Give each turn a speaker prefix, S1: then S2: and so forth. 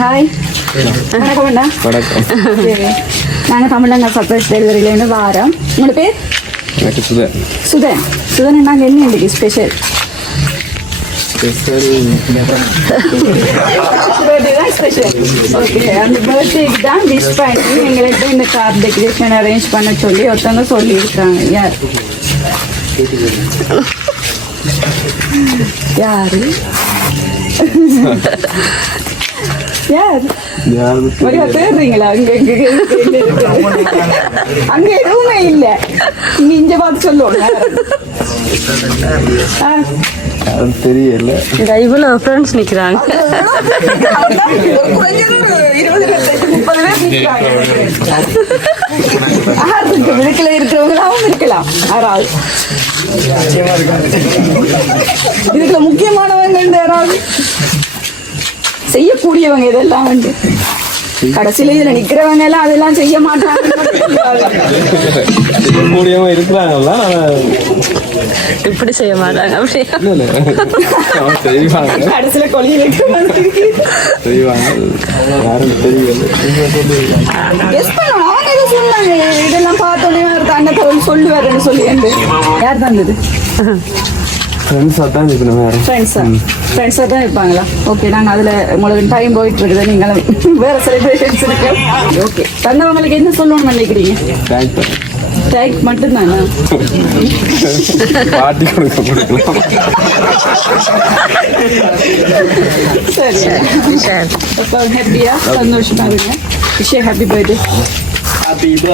S1: Hi வணக்கம். அண்ணா
S2: வணக்கம்
S1: நாங்கள் தமிழங்க சர்ப்ரைஸ் டெலிவரியிலேருந்து வாரோம். உங்களோட பேர்?
S2: எனக்கு சுதன்.
S1: சுதன். சுதன் நாங்கள் என்ன இன்றைக்கி ஸ்பெஷல் அந்த பர்த்டேக்கு தான் விஷ் பண்ணி எங்களுக்கு இந்த கார் டெக்கரேஷன் அரேஞ்ச் பண்ண சொல்லி ஒருத்தவங்க சொல்லியிருக்காங்க. யார்? யாரு? யார் தேடுறீங்களா? அங்க. அங்க எதுவுமே இல்ல. இங்க இங்க பார்த்து சொல்லுவோம்
S2: தெரியல.
S3: இங்க இவ்வளவு ஃப்ரெண்ட்ஸ் நிக்கிறாங்க.
S1: இருக்கிறவங்களாவும் இருக்கலாம் யாராவது. இதுல முக்கியமானவங்க யாராவது? செய்யக்கூடியவங்க இதெல்லாம் வந்து. கடைசியில இதுல நிக்கிறவங்க எல்லாம் அதெல்லாம் செய்ய மாட்டாங்க
S2: முடியாம இருக்கிறாங்கல்ல
S3: இப்படி செய்ய மாட்டாங்க அப்படி
S2: இல்ல, இல்ல. அவன் செய்வாங்க.
S1: கடைசியில வைக்க
S2: செய்வாங்க. யாரும் தெரியல.
S1: சொன்னாங்க. இதெல்லாம் பார்த்தோன்னே ஒரு அண்ணன் சொல்லுவாருன்னு சொல்லி என்று. யார் தந்தது?
S2: ஃப்ரெண்ட்ஸாக தான் இருக்கணும் வேற.
S1: ஃப்ரெண்ட்ஸா ஃப்ரெண்ட்ஸாக தான் இருப்பாங்களா? ஓகே நாங்கள் அதில் உங்களுக்கு டைம் போயிட்டு இருக்குது நீங்களும் வேறு செலிப்ரேஷன்ஸ் இருக்கு. ஓகே தந்தவங்களுக்கு என்ன சொல்லணும்னு நினைக்கிறீங்க?
S2: தேங்க்
S1: டேக் மட்டும்தானா?
S2: பாட்டி கொடுக்க கொடுக்கலாம்.
S1: சரி.
S3: சரி
S1: அப்போ ஹாப்பியாக சந்தோஷமாக இருங்க. விஷயம் ஹாப்பி பர்த்டே